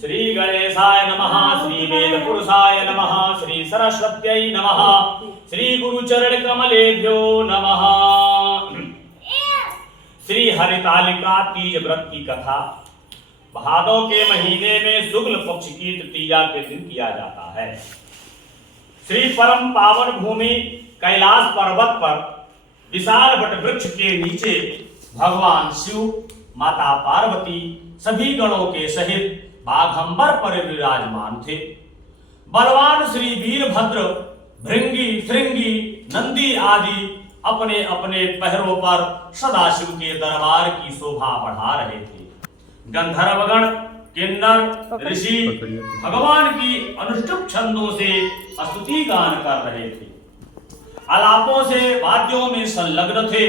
श्री गणेशाय नमः, श्री वेद पुरुषाय नमः, श्री सरस्वत्यै नमः, श्री गुरुचरण कमलेभ्यो नमः। श्री हरितालिका तीज व्रत की कथा भादों के महीने में शुक्ल पक्ष की तृतीया के दिन किया जाता है। श्री परम पावन भूमि कैलाश पर्वत पर विशाल वट वृक्ष के नीचे भगवान शिव, माता पार्वती सभी गणों के सहित बाघंबर पर विराजमान थे। बलवान श्री वीरभद्र, भृंगी, श्रृंगी, नंदी आदि अपने अपने पैरों पर सदाशिव के दरबार की शोभा बढ़ा रहे थे। गंधर्वगण, किन्नर, ऋषि भगवान की अनुष्टुप छंदों से स्तुति गान कर रहे थे, आलापों से वाद्यों में संलग्न थे।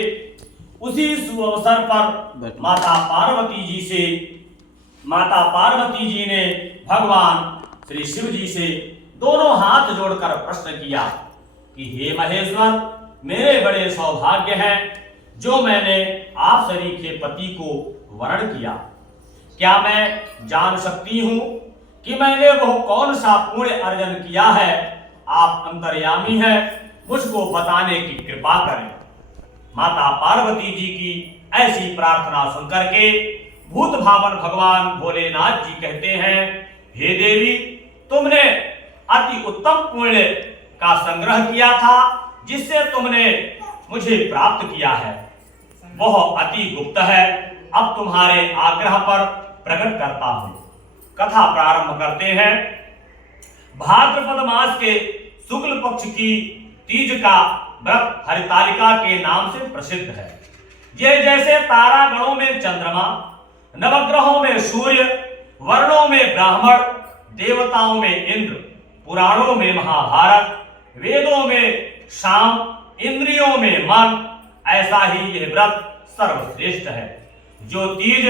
उसी सुअवसर पर माता पार्वती जी ने भगवान श्री शिव जी से दोनों हाथ जोड़कर प्रश्न किया कि हे महेश्वर, मेरे बड़े सौभाग्य है जो मैंने आप सरीखे पति को वरण किया। क्या मैं जान सकती हूँ कि मैंने वो कौन सा पुण्य अर्जन किया है? आप अंतर्यामी हैं, मुझको बताने की कृपा करें। माता पार्वती जी की ऐसी प्रार्थना सुनकर के भूत भावन भगवान भोलेनाथ जी कहते हैं, हे देवी, तुमने अति उत्तम पुण्य का संग्रह किया था जिससे तुमने मुझे प्राप्त किया है, वह अति गुप्त है। अब तुम्हारे आग्रह पर प्रकट करता हूं। कथा प्रारंभ करते हैं। भाद्रपद मास के शुक्ल पक्ष की तीज का व्रत हरितालिका के नाम से प्रसिद्ध है। यह जैसे तारा गणों में चंद्रमा, नवग्रहों में सूर्य, वर्णों में ब्राह्मण, देवताओं में इंद्र, पुराणों में महाभारत, वेदों में साम, इंद्रियों में मन, ऐसा ही यह व्रत सर्वश्रेष्ठ है। जो तीज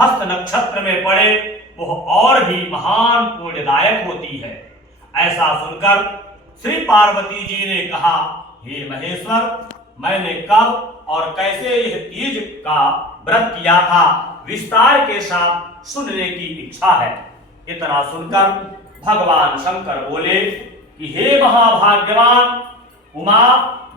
हस्त नक्षत्र में पड़े वह और भी महान पुण्यदायक होती है। ऐसा सुनकर श्री पार्वती जी ने कहा, हे महेश्वर, मैंने कब और कैसे यह तीज का व्रत किया था, विस्तार के साथ सुनने की इच्छा है। इतना सुनकर भगवान शंकर बोले कि हे महाभाग्यवान उमा,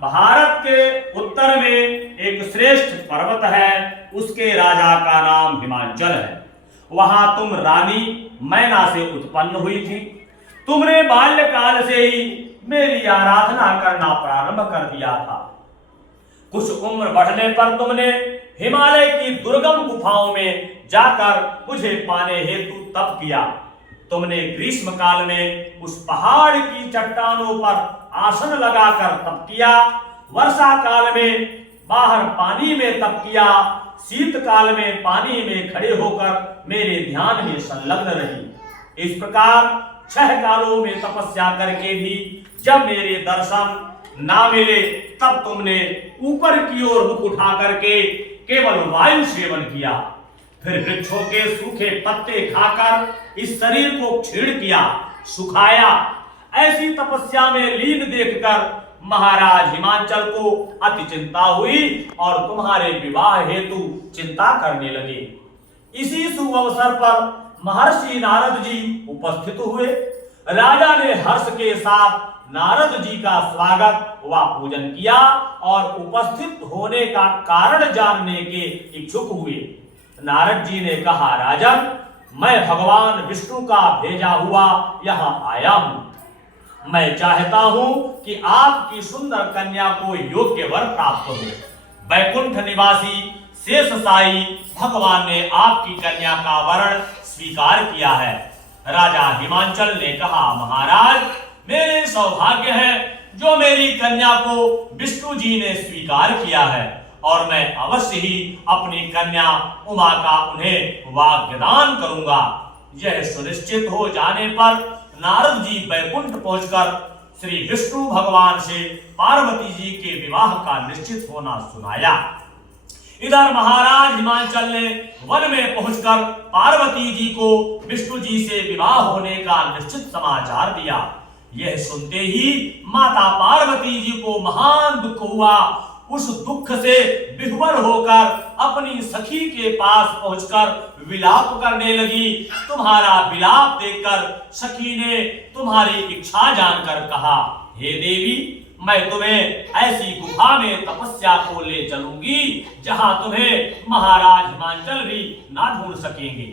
भारत के उत्तर में एक श्रेष्ठ पर्वत है, उसके राजा का नाम हिमांचल है। वहां तुम रानी मैना से उत्पन्न हुई थी। तुमने बाल्यकाल से ही मेरी आराधना करना प्रारंभ कर दिया था। कुछ उम्र बढ़ने पर तुमने हिमालय की दुर्गम गुफाओं में जाकर मुझे पाने हेतु तप किया। तुमने ग्रीष्म काल में उस पहाड़ की चट्टानों पर आसन लगाकर तप किया। वर्षा काल में बाहर पानी में तप किया। शीत काल में पानी में खड़े होकर मेरे ध्यान में संलग्न रही। इस प्रकार 6 कालों में तपस्या करके भी जब मेरे दर्शन ना मिले, तब तुमने ऊपर की ओर मुख उठा करके केवल वायु सेवन किया। फिर वृक्षों के सूखे पत्ते खाकर इस शरीर को छीड़ किया, सुखाया। ऐसी तपस्या में लीन देखकर महाराज हिमांचल को अति चिंता हुई और तुम्हारे विवाह हेतु चिंता करने लगे। इसी शुभ पर महर्षि नारद जी उपस्थित हुए। राजा ने हर्ष के साथ नारद जी का स्वागत व पूजन किया और उपस्थित होने का कारण जानने के इच्छुक हुए। नारद जी ने कहा, राजन, मैं भगवान विष्णु का भेजा हुआ यहाँ आया हूँ। मैं चाहता हूँ कि आपकी सुंदर कन्या को योग्य वर प्राप्त हो। वैकुंठ निवासी शेषशायी भगवान ने आपकी कन्या का वरण स्वीकार किया है। राजा हिमांचल ने कहा, महाराज, मेरे सौभाग्य है जो मेरी कन्या को विष्णु जी ने स्वीकार किया है और मैं अवश्य ही अपनी कन्या उमा का उन्हें वाग्दान करूंगा। यह सुनिश्चित हो जाने पर नारद जी वैकुंठ पहुंचकर श्री विष्णु भगवान से पार्वती जी के विवाह का निश्चित होना सुनाया। इधर महाराज हिमांचल ने वन में पहुंचकर पार्वती जी को विष्णु जी से विवाह होने का निश्चित समाचार दिया। यह सुनते ही माता पार्वती जी को महान दुख हुआ। उस दुख से विह्वल होकर अपनी सखी के पास पहुंचकर विलाप करने लगी। तुम्हारा विलाप देखकर सखी ने तुम्हारी इच्छा जानकर कहा, हे देवी, मैं तुम्हें ऐसी गुफा में तपस्या को ले चलूंगी जहां तुम्हें महाराज हिमांचल भी ना ढूंढ सकेंगे।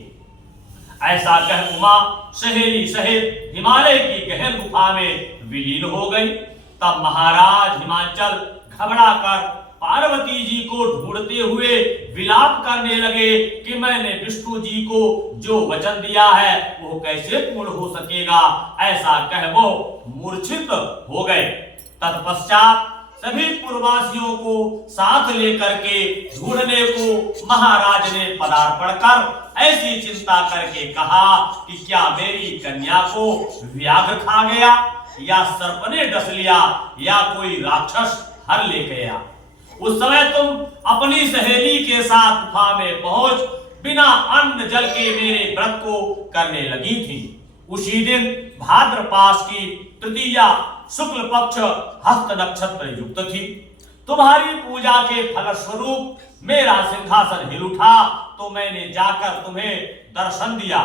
ऐसा कह उमा सहेली सहित हिमालय की गहन गुफा में विलीन हो गई। तब महाराज हिमांचल घबरा कर पार्वती जी को ढूंढते हुए विलाप करने लगे कि मैंने विष्णु जी को जो वचन दिया है वो कैसे पूर्ण हो सकेगा। ऐसा कह वो मूर्छित हो गए। तत्पश्चात सभी पुरवासियों को साथ लेकर के ढूंढने को महाराज ने पदार्पण कर ऐसी चिंता करके कहा कि क्या मेरी कन्या को व्याघ्र खा गया या सर्प ने डस लिया या कोई राक्षस हर ले गया। उस समय तुम अपनी सहेली के साथ गुफा में पहुंच बिना अन्न जल के मेरे व्रत को करने लगी थी। उसी दिन भाद्रपास की तृतीया शुक्ल पक्ष हस्त नक्षत्र युक्त थी। तुम्हारी पूजा के फलस्वरूप मेरा सिंहासन हिल उठा तो मैंने जाकर तुम्हें दर्शन दिया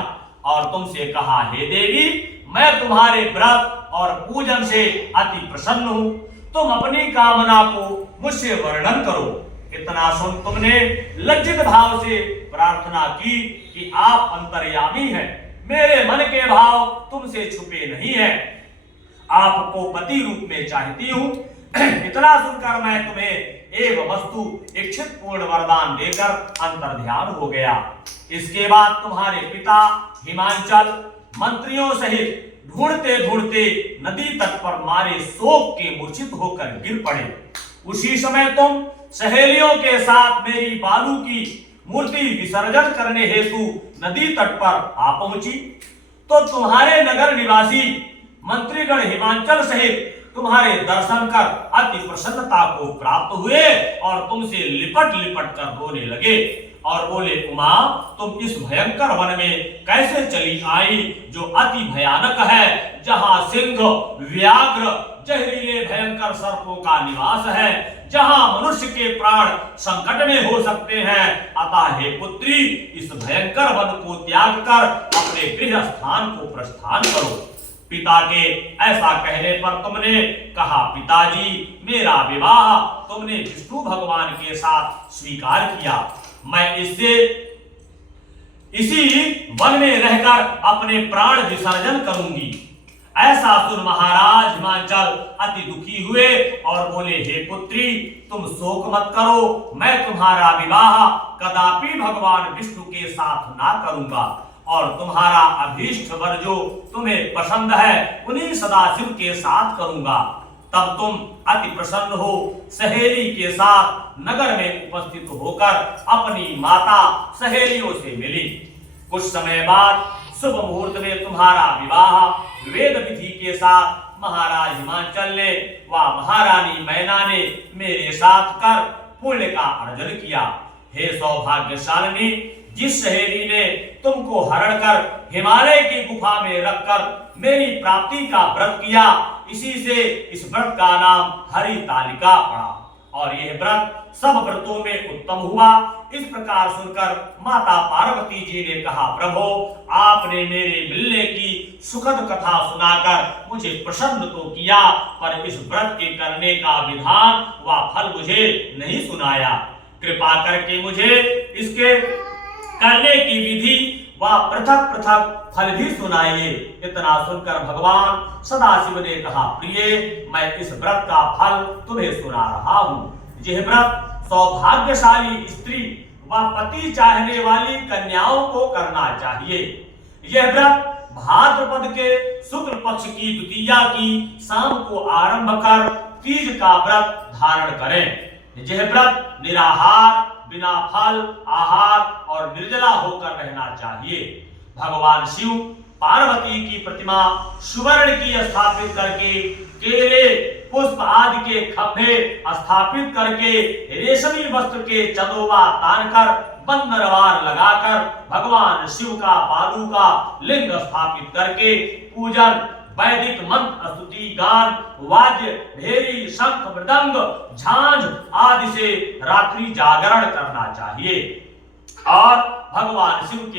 और तुमसे कहा, हे देवी, मैं तुम्हारे व्रत और पूजन से अति प्रसन्न हूं। तुम अपनी कामना को मुझसे वर्णन करो। इतना सुन तुमने लज्जित भाव से प्रार्थना की कि आप अंतर्यामी हैं, मेरे मन के भाव तुमसे छुपे नहीं है, आपको पति रूप में चाहती हूं। इतना सुनकर मैं तुम्हें एक वस्तु इच्छित पूर्ण वरदान देकर अंतर्ध्यान हो गया। इसके बाद तुम्हारे पिता हिमांचल मंत्रियों सहित ढूंढते ढूंढते नदी तट पर मारे शोक के मूर्छित होकर गिर पड़े। उसी समय तुम सहेलियों के साथ मेरी बालू की मूर्ति विसर्जन करने हेतु नदी तट पर आ पहुंची तो तुम्हारे नगर निवासी मंत्रीगण हिमांचल सहित तुम्हारे दर्शन कर अति प्रसन्नता को प्राप्त हुए और तुमसे लिपट लिपट कर रोने लगे और बोले, उमा, तुम इस भयंकर वन में कैसे चली आई जो अति भयानक है, जहां सिंह, व्याघ्र, जहरीले भयंकर सर्पों का निवास है, जहां मनुष्य के प्राण संकट में हो सकते हैं। अतः हे पुत्री, इस भयंकर वन को त्याग कर अपने गृह स्थान को प्रस्थान करो। पिता के ऐसा कहने पर तुमने कहा, पिताजी, मेरा विवाह तुमने विष्णु भगवान के साथ स्वीकार किया। मैं इसी वन में रहकर अपने प्राण विसर्जन करूंगी। ऐसा सुन महाराज हिमांचल अति दुखी हुए और बोले, हे पुत्री, तुम शोक मत करो, मैं तुम्हारा विवाह कदापि भगवान विष्णु के साथ ना करूंगा और तुम्हारा अभीष्ट वर जो तुम्हें पसंद है उन्हीं सदाशिव के साथ करूंगा। तब तुम अति प्रसन्न हो सहेली के साथ नगर में उपस्थित होकर अपनी माता सहेलियों से मिली। कुछ समय बाद शुभ मुहूर्त में तुम्हारा विवाह वेद विधि के साथ महाराज हिमांचल ने व महारानी मैना ने मेरे साथ कर पुण्य का अर्जन किया। हे सौभाग्यशालिनी, जिस सहेली ने तुमको हरण कर हिमालय की गुफा में रखकर मेरी प्राप्ति का व्रत किया, इसी से इस व्रत का नाम हरितालिका पड़ा और यह व्रत सब व्रतों में उत्तम हुआ। इस प्रकार सुनकर माता पार्वती जी ने कहा, प्रभो, आपने मेरे मिलने की सुखद कथा सुनाकर मुझे प्रसन्न तो किया, पर इस व्रत के करने का विधान व फल मुझे नहीं सुनाया। कृपा करके मुझे इसके करने की विधि व पृथक पृथक फल भी सुनाइए। इतना सुनकर भगवान सदाशिव ने कहा, प्रिय, मैं इस व्रत का फल तुम्हें सुना रहा हूँ। यह व्रत सौभाग्यशाली स्त्री व पति चाहने वाली कन्याओं को करना चाहिए। यह व्रत भाद्रपद के शुक्ल पक्ष की द्वितीया की शाम को आरंभ कर तीज का व्रत धारण करें। यह व्रत निराहार, बिना फल, आहार और निर्जला होकर रहना चाहिए। भगवान शिव पार्वती की प्रतिमा सुवर्ण की स्थापित करके केले, पुष्प आदि के खंभे स्थापित करके रेशमी वस्त्र के चंदोवा तानकर बंदरवार लगाकर भगवान शिव का बालू का लिंग स्थापित करके पूजन वैदिक मंत्र, स्तुति, गान, वाद्य, भेरी, शंख, मृदंग, झांझ आदि से रात्रि जागरण करना चाहिए और भगवान शिव के